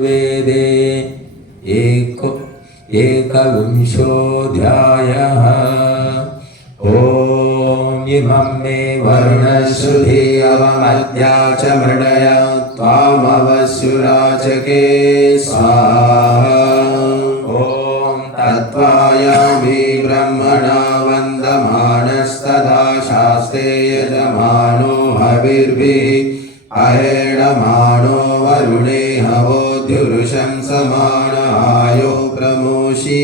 वेदे। एको एकविंशोऽध्यायः ॐ इमं मे वर्णश्रुति अवमद्या च मृडय त्वामवसुराचके स्वाहा। ॐ तत्त्वायामि ब्रह्मणा वन्दमानस्तदा शास्त्रे यजमानो हविर्भिः। अहेणमाणो वरुणे हवोद्युरुषं समानायो प्रमोषि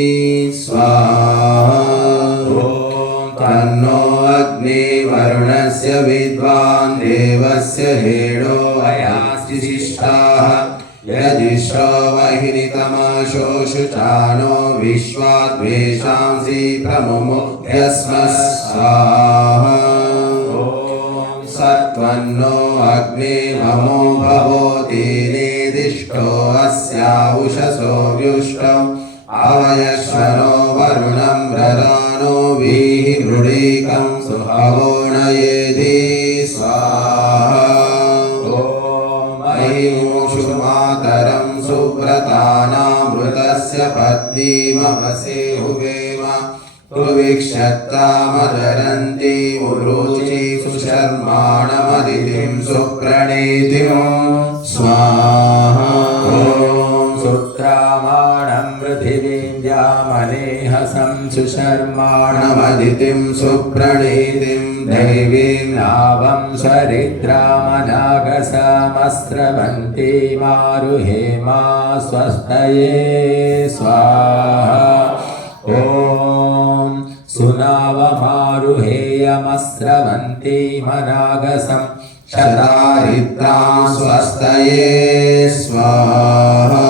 स्वाहा ॐ तन्नो अग्ने वरुणस्य विद्वान् देवस्य हेडो अयास्ति शिष्टाः यदिष्टो वहिनितमाशोषुचानो विश्वाद्वेषांसि प्रमुमुह्यस्म स्वाहा ॐ सत्त्वन्नो अग्ने ममो भवोति नेदिष्टो अस्याउषसो व्युष्टौ आवयश्वनो वरुणं ररानो वीः मृडीकं सुहवो नयेधि स्वाहा ॐ अहिमोषु मातरं सुव्रतानामृतस्य पत्नीमवसे हुवेम कुविक्षत्तामदरन्ति उरुचि सुशर्माणमदितिं सुप्रणीतिं स्वाहा ॐ सुत्रामाणं पृथिवीं द्यामनेहसं सुशर्माणमदितिं सुप्रणीतिं दैवीं नावं सरिद्रामनागसामस्रवन्ती मारुहेमा स्वस्तये स्वाहा ॐ सुनावमारुहेयमस्रवन्ती मनागसं शतारिद्रां स्वस्तये स्वाहा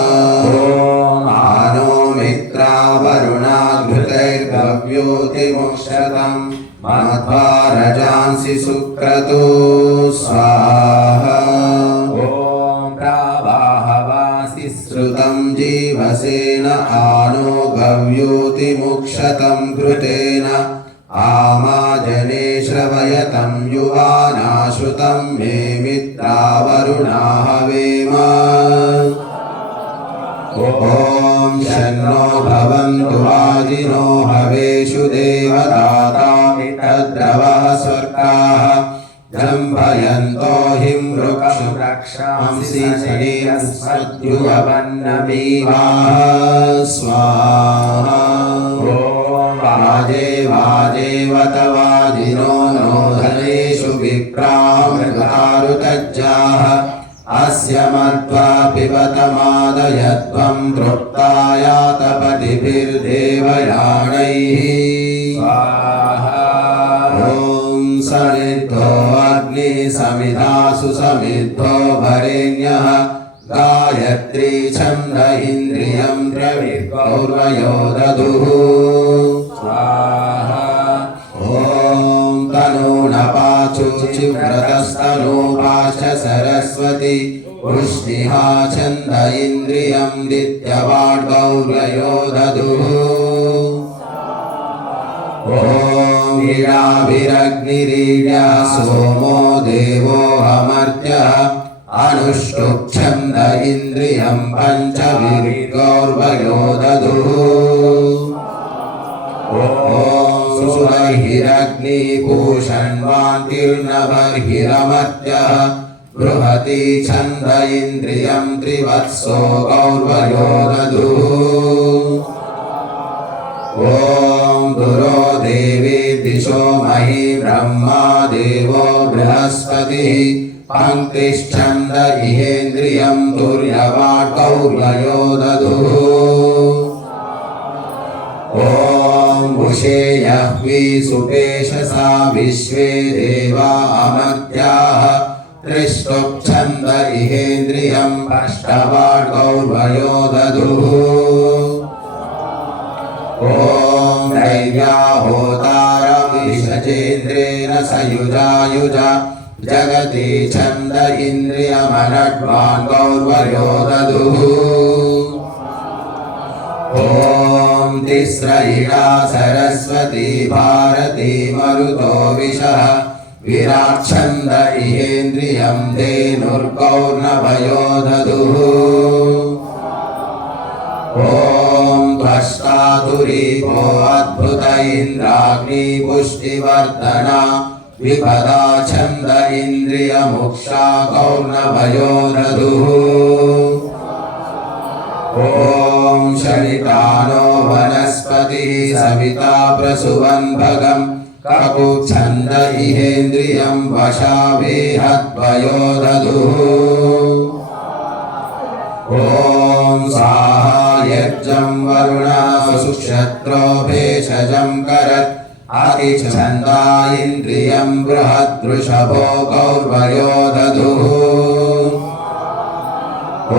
ॐ आनो मित्रा वरुणाघृतैर्गव्योतिमुक्षतम् मध्वा रजांसि सुक्रतो स्वाहा श्रुतं जीवसेन आनो गव्योतिमुक्षतं घृतेन आमाजने श्रवयतं युवानाश्रुतं मे मित्रावरुणा हवेम ॐ शन्नो भवन्तु वाजिनो हवेषु देवदातामि तद्रवः स्वर्गाः जम्भयन्तो हिं वृक्षु रक्षांसि शरीरस्मद्युवन्नमीवाः स्वाहा ॐ वाजे वाजेवत वाजिनो नो धनेषु विप्रामृगारुतज्जाः अस्य मत्वा पिबतमादयत्वं तृप्तायातपतिभिर्देवयानैः स्वाहा ॐ समिद्धो अग्नि समिधासु समिद्धो भरेण्यः गायत्री छन्द इन्द्रियं द्रविर्गौर्वयो ददुः स्वाहा ॐ तनूनपाचुचिव्रतस्तनूपाच सरस्वती वृष्णिहा छन्द इन्द्रियं दित्यवाड्गौर्वयो ददुः ॐ गिराभिरग्निरीड्या सोमो देवो अमर्त्यः अनुष्टुप्छन्द इन्द्रियं पञ्चभिर्गौर्वयो ददुः ॐ सुरैरग्निभूषण्वान्तिर्नभर्हिरमर्त्यः बृहति छन्द इन्द्रियं त्रिवत्सो गौर्वयो ददुः ॐ गुरो देवी दिशो मही ब्रह्मा देवो बृहस्पतिः पङ्क्तिश्छन्द इहेन्द्रियं तुर्यवाट्कौर्वयो ददुः ॐ उषेयः सुपेशसा विश्वे देवा अमर्त्याः त्रिष्टुप्छन्द इहेन्द्रियं अष्टवाट्कौर्वयो ददुः ॐ दैव्या होतारविषजेन्द्रेण सयुजायुजा जगति छन्द इन्द्रियमनड्वान् गौर्वयो ददुः ॐ तिस्रयिणा सरस्वती भारती मरुतो विशः विराच्छन्द इहेन्द्रियं धेनुर्गौर्नभयो ददुः सुरीपो अद्भुत इन्द्राग्नि पुष्टिवर्धना विपदा छन्द इन्द्रियमुक्षा कौर्णभयो दधुः ॐ शरितानो वनस्पतिः सविता प्रसुवन्भगम् ककुच्छन्द इहेन्द्रियं वशाभिहद्वयो दधुः ॐ स्वाहा यज्ञं वरुणः सुक्षत्रो भेषजं करत् अतिछन्दा इन्द्रियं बृहद्वृषभो गौर्वयो दधुः ॐ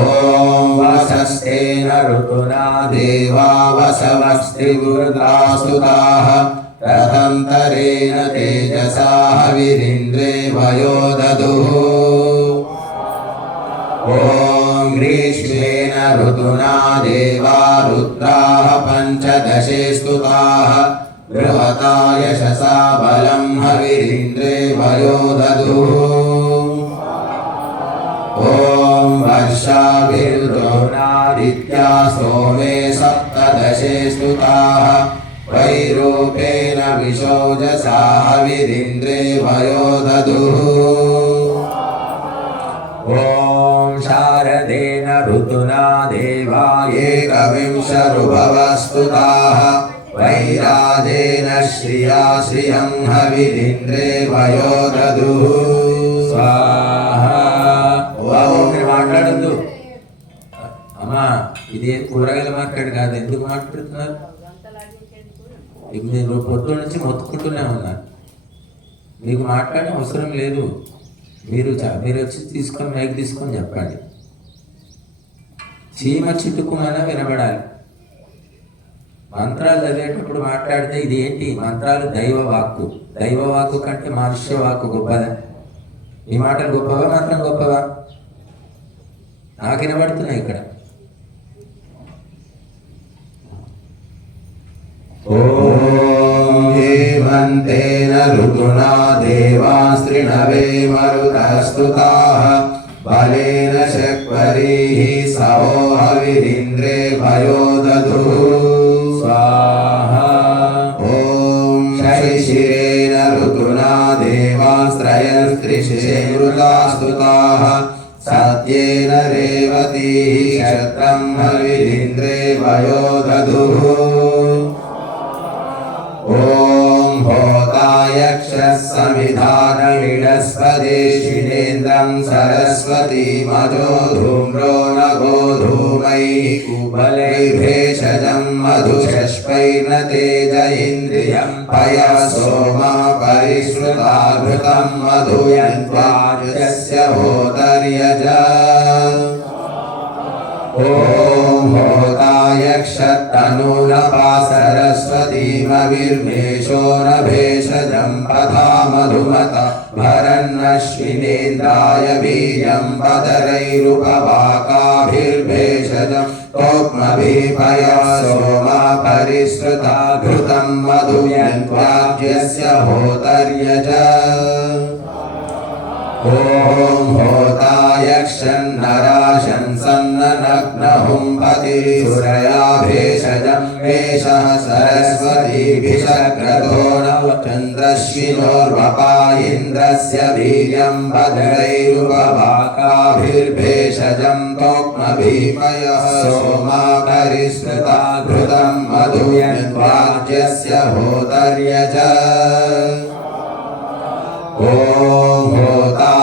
वसस्तेन ऋतुना देवा वसवस्त्रिवृतास्तुताः रथन्तरेण तेजसा हविरिन्द्रे वयो दधुः ॐ ग्रीष्मेण ऋतुना देवा रुद्राः पञ्चदशे स्तुताः बृहता यशसा बलं हविरिन्द्रे वयो दधुः ॐ वर्षाभिरुद्रोणादित्या सोमे सप्तदशे स्तुताः वैरूपेण विशोजसा हविरिन्द्रे वयो दधुः ॐ शारदेन ऋतुना देवा एकविंशरुभवस्तुताः वैराजेन श्रिया श्रियं हविरिन्द्रे वयो दधुः స్వాహా మీరు మాట్లాడద్దు అమ్మా ఇది కూరగాయల మార్కెట్ కాదు ఎందుకు మాట్లాడుతున్నారు ఇక మీరు పొద్దు నుంచి మొత్తుకుంటూనే ఉన్నారు మీకు మాట్లాడే అవసరం లేదు మీరు మీరు వచ్చి తీసుకొని మైక్ తీసుకొని చెప్పండి చీమ చిట్టుకుమన వినబడాలి. మంత్రాలు చదివేటప్పుడు మాట్లాడితే ఇది ఏంటి? మంత్రాలు దైవ వాక్కు దైవ వాక్కు కంటే మనుష్య వాక్కు గొప్పదా? ఈ మాటలు గొప్పవా? మంత్రం గొప్పవా? నాకు వినబడుతున్నాయి ఇక్కడ. ఓ దేవంతే ऋतुना देवास्त्रिणवे मरुतस्तुताः बलेन शक्वरीः सवो हविरिन्द्रे भयो दधुः स्वाहा ॐ शशिशिरेण ऋतुना देवास्त्रयस्त्रिशेरुता स्तुताः सत्येन रेवतीः क्षत्रं हविरिन्द्रे भयो दधुः होतायक्षः समिधानमिडस्पदेशिनेन्द्रं सरस्वती मजो धूम्रो न गोधूमैः कुबलैर्भेषजं मधुषष्पैर्न तेज इन्द्रियं पया सोमा परिश्रुता घृतं मधुयन्त्वाजस्य होतर्यज ॐ होताय क्षत्तनूरपा सरस्वतीमविर्मेषो न भेषजम् पथा मधुमत भरन्नश्विनेन्द्राय बीजम् पतरैरुपवाकाभिर्भेषजम् तोग्मभिपया सोमा परिसृता घृतम् मधुयन्त्वाज्यस्य होतर्य च ॐ होतायक्षन्नराशंसन्ननग्नहुम्पति सुरया भेषजं मेषः सरस्वतीभिषक्रतो नौ चन्द्रश्विनोर्वपायिन्द्रस्य वीर्यं भद्रैरुपवाकाभिर्भेषजं तोक्मभीमयः सोमा परिष्कृता घृतं मधुयन्वाज्यस्य होतर्य च ॐ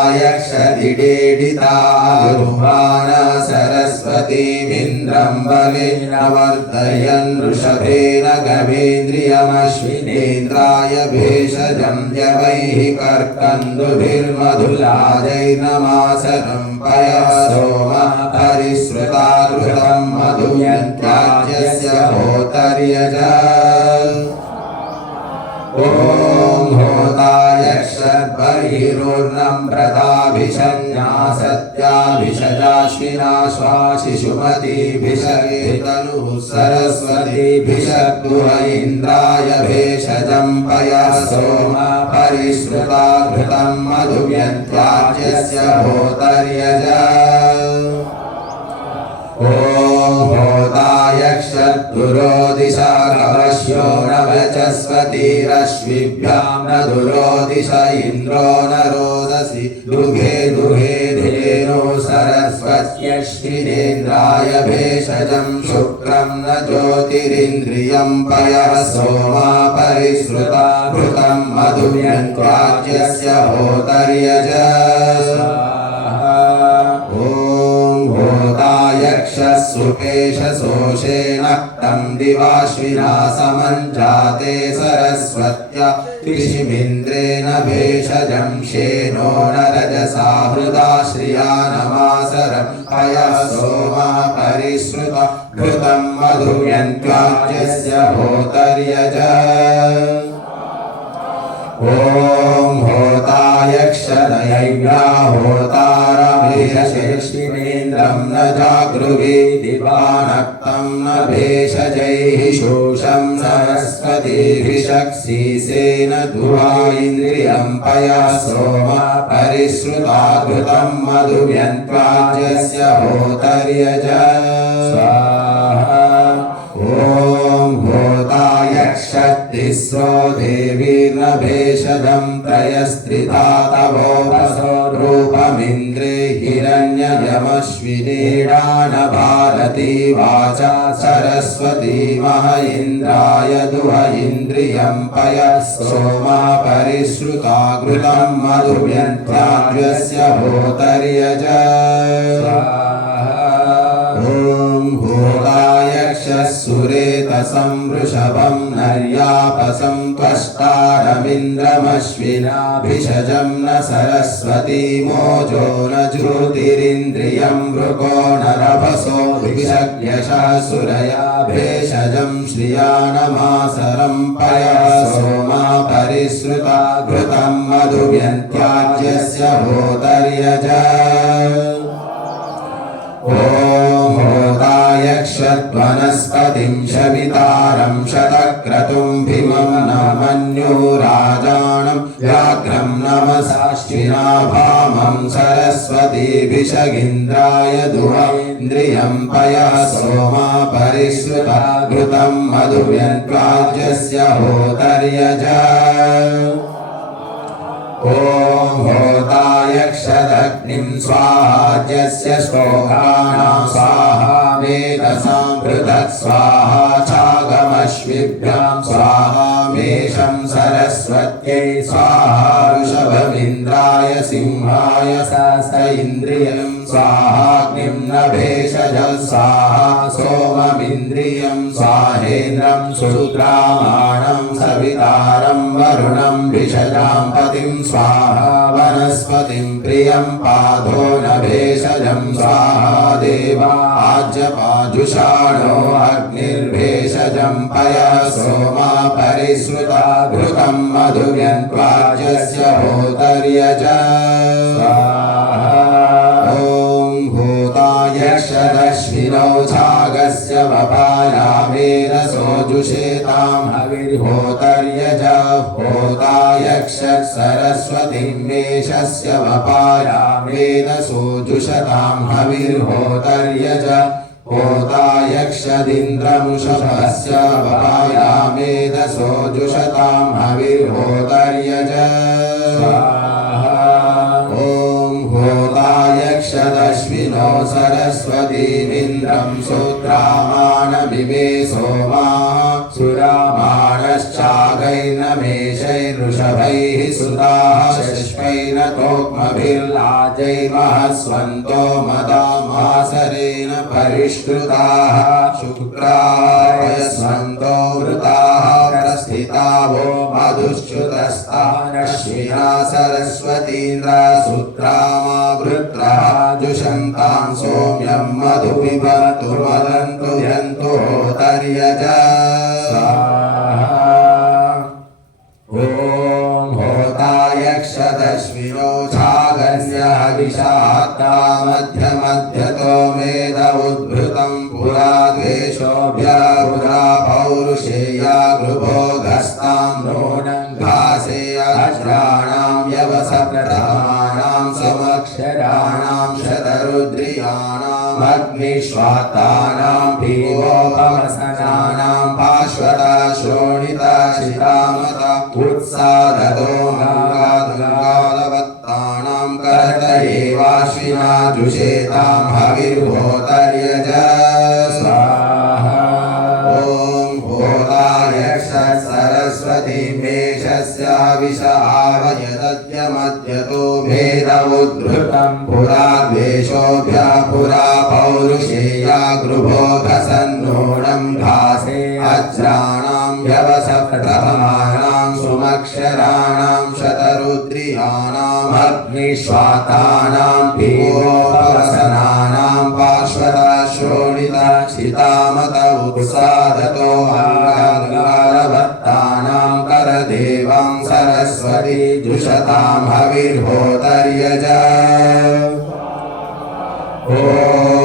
होताय क्षदिडेडितारुह्वान सरस्वतीमिन्द्रं बलेन वर्धयन् वृषभेन गवेन्द्रियमश्विनेन्द्राय भेषजं यवैः कर्कन्दुभिर्मधुलाजैर्नमासनं पयः सोमा परिश्रुता घृतं मधुयन्त्याज्यस्य होतर्यज ॐ बर्हिरोर्नम्रताभिषन्या सत्याभिषजाश्विना स्वाशिशुमतीभिषेतनुः सरस्वतीभिषद्गुह इन्द्राय भेषजम् पया सोम परिश्रुता घृतम् मधुव्यन्त्याज्यस्य भोतर्यज ॐ होताय यक्षद्दुरो दिशा कवश्यो न वचस्वतीरश्विभ्यां न दुरो दिश इन्द्रो न रोदसी दुघे दुघे धेनो सरस्वत्यश्विनेन्द्राय भेषजं शुक्रं न ज्योतिरिन्द्रियं पयः सोमा परिश्रुता घृतं मधुव्यन्त्वाज्यस्य होतर्यज भूतायक्षसुपेशसोषेण तं दिवाश्विना समञ्जाते सरस्वत्या कृषिमिन्द्रेण भेषजं शेनो न रजसा हृदा श्रिया नमासरं पयः सोमा परिश्रुत घृतं मधुव्यन्त्वाज्यस्य होतर्यज ॐ होतायक्षदयज्ञा होतारमेषेष्विनेन्द्रं न जागृवे दिवानक्तं न भेषजैः शोषं सरस्वतीभिषक्सीसेन दुहा इन्द्रियं पया सोमा परिश्रुता घृतं मधुव्यन्त्वाज्यस्य होतर्यज। भूतायक्षत्तिस्रो देवीर्न भेषजं त्रयस्त्रिधा तवोपसो रूपमिन्द्रे हिरण्ययमश्विनीडान भारती वाचा सरस्वती मह इन्द्राय दुह इन्द्रियं पय सोमा परिश्रुता घृतं मधुव्यन्त्याज्यस्य होतर्यज भूतायक्षसुरेतसं वृषभं नर्यापसं त्वष्टारमिन्द्रमश्विनाभिषजं न सरस्वती मोजो न ज्योतिरिन्द्रियं मृगो नरभसो विषज्ञशः सुरया भेषजं श्रिया नमासरं पया सोमा परिश्रुता घृतं मधुव्यन्त्याज्यस्य होतर्यज ॐ होतायक्षद्वनस्पतिं शवितारं शतक्रतुं भीमं न मन्यो राजानं व्याघ्रं नमसाश्विनाभामं सरस्वतीभिषगिन्द्राय दुहेन्द्रियं पयः सोमा परिश्रुता घृतं मधुव्यन्त्वाज्यस्य होतर्यज ॐ होतायक्षदग्निं स्वाहाज्यस्य श्लोकानां स्वाहा वेदसां पृथक् स्वाहा चागमश्विभ्यां स्वाहा मेषं सरस्वत्यै स्वाहा वृषभमिन्द्राय सिंहाय स इन्द्रियं स्वाहाग्निम्नभेषजः स्वाहा सोममिन्द्रियम् स्वाहेन्द्रम् सुद्रामाणम् सवितारम् वरुणम् विषजाम् पतिम् स्वाहा वनस्पतिम् प्रियम् पादो न भेषजम् स्वाहा देवा आज्यपाजुषाणो अग्निर्भेषजम् पयः सोमा परिसृता घृतम् मधुर्यन्त्वाज्यस्य होतर्य च स्वाहा छागस्य वपायामेरसोजुषेतां हविर्होतर्यज होतायक्ष सरस्वतीं मेषस्य वपायामेरसोजुषतां हविर्होतर्यज होतायक्षदिन्द्रमुषभस्य वपायामेदसोजुषतां हविर्होतर्यज होतायक्षदश्विनो सरस्वतीमिन्द्रं सुत्रामाणमिमे सोमाः सुरामाणश्चागैर्नमेषैर्वृषभैः सुताः शश्वैन तोक्मभिर्लाजैर्महस्वन्तो मदामासरेण परिष्कृताः शुक्रायस्वन्तो वृताः प्रस्थिता वो मधुश्च्युतस्तानश्विना सरस्वतीन्द्रा सुत्रामा वृत्रः जुषन्तां सौम्यं मधुपिबन्तु वदन्तु यन्तु होतर्यज ॐ होतायक्षदश्विनो छागस्य हविषात्ता मध्यमध्यतो मेद उद्भृतं पुरा द्वेषोऽभ्यपुरा पौरुषेया गृभोगस्तां नूनं घासे अज्राणां यवसप्रथमानां समक्षराणां शतरुद्रियाणां अग्निश्वातानां पीवोपवसनानां पार्श्वता श्रोणिता शितामता उत्सादतो गङ्गादुर्गादवत्तानां करत एवाश्विना जुषेतां हविर्होतर्यज स्वाहा सरस्वती मेषस्याविष आवयदद्यमद्यतो भेदमुद्धृतं पुरा द्वेषोऽभ्या पुरा पौरुषेया गृभोधसन्नूनं घासे अज्राणां व्यवसप्रभमानां सुमक्षराणां शतरुद्रियाणाम् अग्निश्वातानां पीवोपवसनानां पार्श्वदा श्रोणिता शितामत उत्सादतो अङ्गारभत्तानां करदेवां सरस्वती जुषतां हविर्भोतर्यज ओ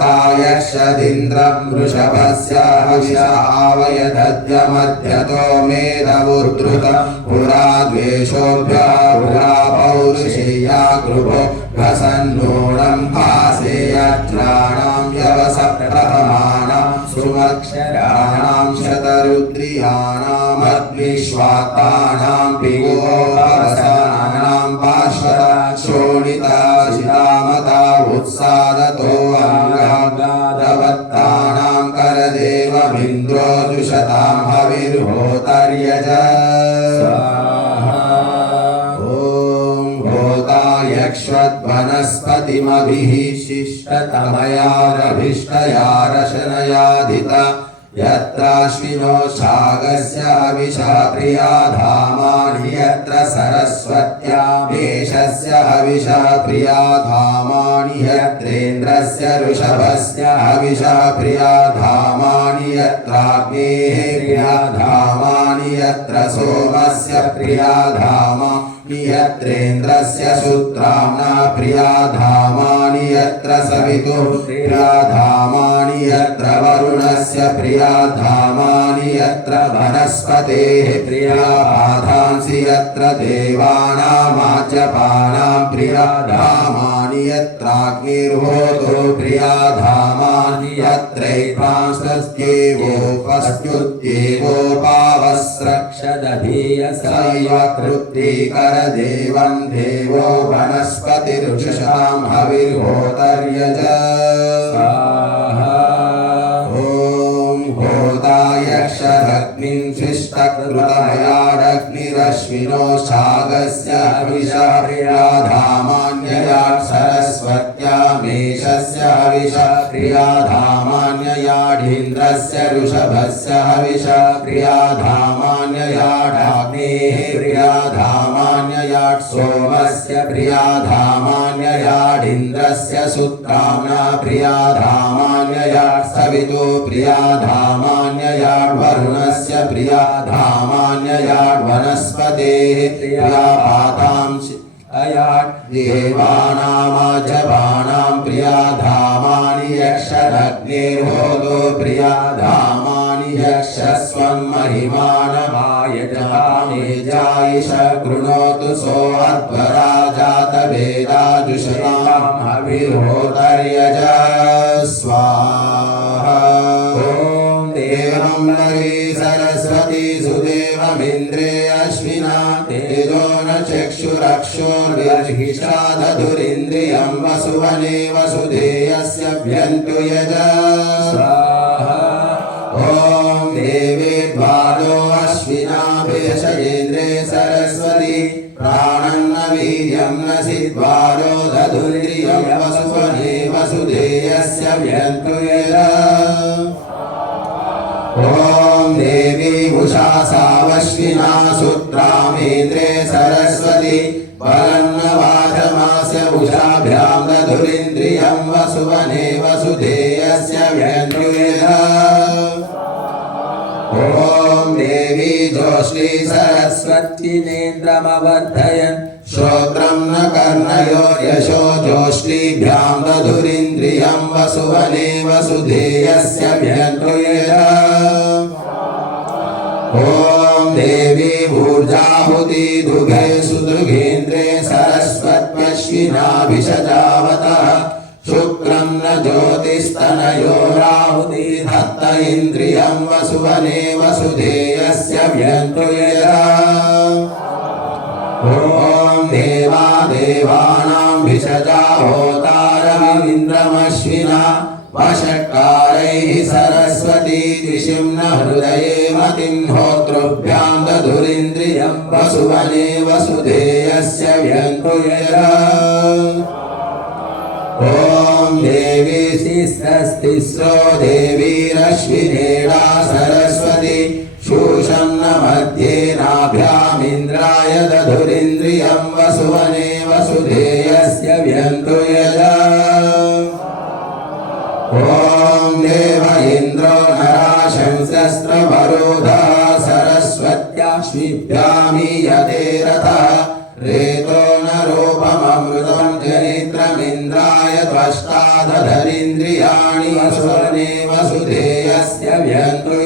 होतायक्षदिन्द्रं वृषभस्य हविषावयदद्यमध्यतो मेदवुद्धृतं पुरा द्वेषोभ्य पुरा पौरुषेया गृभो घसन्नूनं भासे यज्ञाणां व्यवसप्रथमानां सुमक्षराणां शतरुद्रियाणाम् अग्निश्वातानां पिगोपवसानां पार्श्वदा शोणिता शितामता उत्सादतो अङ्गादवत्तानां करदेवमिन्द्रो जुषतां हविर्होतर्यज ॐ भूतायक्ष्वद्वनस्पतिमभिः शिष्टतमयारभिष्टया रशनयाधिता यत्राश्विनो शागस्य हविषा प्रिया धामानि यत्र सरस्वत्या मेषस्य हविषा प्रिया धामानि यत्रेन्द्रस्य ऋषभस्य हविषा प्रिया धामानि यत्राग्नेः प्रिया धामानि यत्र सोमस्य प्रिया धामा यत्रेन्द्रस्य शुत्राम्ना प्रिया धामानि यत्र सवितुः प्रिया धामानि यत्र वरुणस्य प्रिया धामानि यत्र वनस्पतेः प्रिया पाधांसि यत्र देवानामाज्यपानां प्रिया धामानि यत्राग्निर्होतो प्रिया धामानि यत्रैत्रांस्त्येवोपस्त्युत्येवोपावस्रक्षदधीयसैव कृत्तीकरदेवं देवो वनस्पतिरुषसां हविर्होतर्यज। भूतायक्षदग्निं शिष्टकृतमयाडग्निरश्विनो सागश्विनो सागस्य हविषाधामान्यया सरस्वत्या मेषस्य हविषप्रियाधामान्ययाढीन्द्रस्य ऋषभस्य हविष प्रियाधामान्ययाढाग्नेः प्रियाधामान्ययाट् सोमस्य प्रियाधामान्ययाढीन्द्रस्य सुत्राम्ना प्रियाधामान्ययाट् सवितो प्रियाधामान्ययाड्वरुणस्य प्रियाधामान्ययाड्वनस्य वनस्पतेः प्रिया पातांसि अयाट् देवानामाजपानां प्रिया धामानि यक्षदग्निर्होतो प्रिया धामानि यक्षस्वं महिमानमायजहामेजायिष कृणोतु सोऽध्वराजातवेदाजुषतां हविर्होतर्यज स्वाहा ॐ देवं नरी चक्षुरक्षोर्विर्हिषादधुरिन्द्रियं वसुवने वसुधेयस्य व्यन्तु यज ॐ देवे द्वारो अश्विना भेषयेन्द्रे सरस्वती प्राणं न वीर्यं न सिद्वारो दधुरिन्द्रियं वसुवने वसुधेयस्य व्यन्तु यज ॐ देवी उषा सावश्विना सुत्रामेन्द्रे सरस्वती वरन्नवाचमास्य उषाभ्यां दधुरिन्द्रियं वसुवने वसुधेयस्य व्यन्युयः ॐ देवी जोष्णी सरस्वतीनेन्द्रमवर्धयन् श्रोत्रं न कर्णयो यशो जोष्णीभ्यां दधुरिन्द्रियं वसुवने वसुधेयस्य व्यन्युयः ॐ देवी ऊर्जाहुति दुघे सुदुघेन्द्रे सरस्वत्यश्विनाभिषजावतः शुक्रं न न ज्योतिस्तनयो राहुति धत्त इन्द्रियं वसुवने वसुधेयस्य व्यन्तु यदा ॐ देवा देवानां भिषजा होतारविन्द्रमश्विना वषट्कारैः सरस्वती ऋषिं न हृदये मतिं होतृभ्यां दधुरिन्द्रियं वसुवने वसुधेयस्य व्यन्तु यदा ॐ देवी शिस्रस्तिस्रो देवीरश्विनेडा सरस्वती शूषं न मध्ये नाभ्यामिन्द्राय दधुरिन्द्रियं वसुवने वसुधेयस्य व्यन्तु यदा ॐ देव इन्द्रो नराशंसस्त्रवरोधा सरस्वत्याश्विभ्यामि यते रथः रेतो न रूपममृतं जनित्रमिन्द्राय त्वष्टा दधरिन्द्रियाणि वसुवने वसुधेयस्य व्यन्तु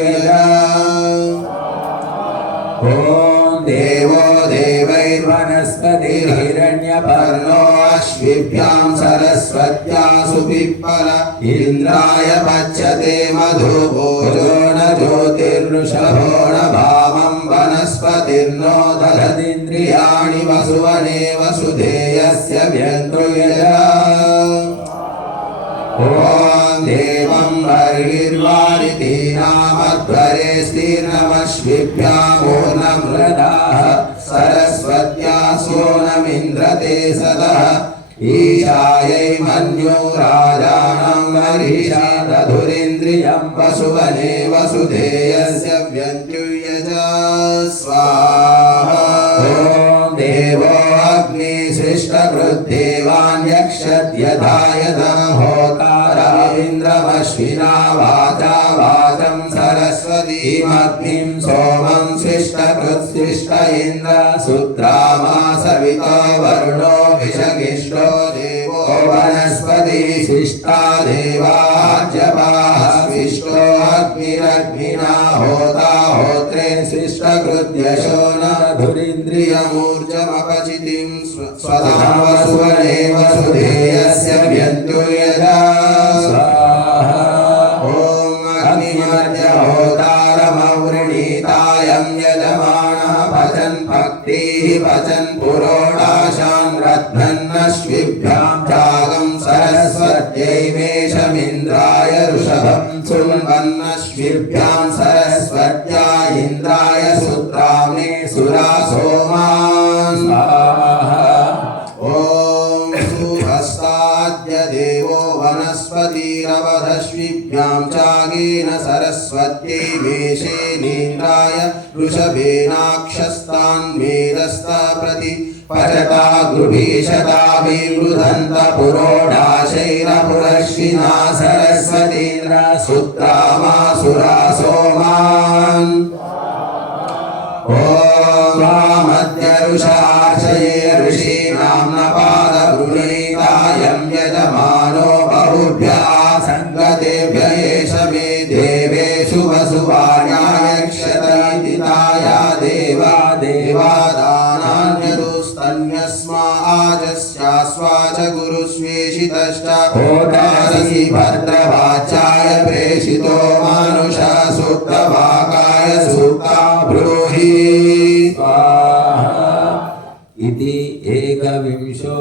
अश्विभ्यां सरस्वत्या सुपिप्पल इन्द्राय पच्यते मधुभोजो न ज्योतिर्वृषभो न भावं वनस्पतिर्नो दधदिन्द्रियाणि वसुवने वसुधेयस्य व्यन्तु यदा ॐ देवं बर्हिर्वारितीनामध्वरे स्थिर्नमश्विभ्यामोर्नमृदाः सरस्वत्या सोनमिन्द्रते सदः ईशायै मन्यो राजानं महिषा दधुरिन्द्रियं वसुवने वसुधेयस्य व्यन्त्युयजा स्वाहा ॐ देवो अग्निसृष्टकृद्देवान् यक्षद्यथा यदा होतारवीन्द्रमश्विना वाचा वाचं सरस्वतीमग्निं सोमं सृष्टकृत्सृष्ट इन्द्र सुद्रामा सवितो वरुणो विषगिष्टो देवो वनस्पति शिष्टा देवाज्यपाः स्विष्टो अग्निरग्निना होता होत्रे सृष्टकृत्यशो न धुरिन्द्रियमूर्जमपचितिं स्वधा वसुवने वसुधेयस्य सरस्वत्यै वेशेनेन्द्राय वृषभेनाक्षस्तान् मेदस्ता प्रति पचता गृभीषता विवृधन्त पुरोडाशैरपुरश्विना सरस्वतीन्द्र सुत्रामासुरा सोमान् ॐ वामद्यरुषाशये ऋषीणां पादगृणीतायं होतारसि भद्रवाचाय प्रेषितो मानुषा सूता सुप्ता ब्रूहि इति एकविंशोऽध्यायः।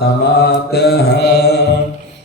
समाप्तः।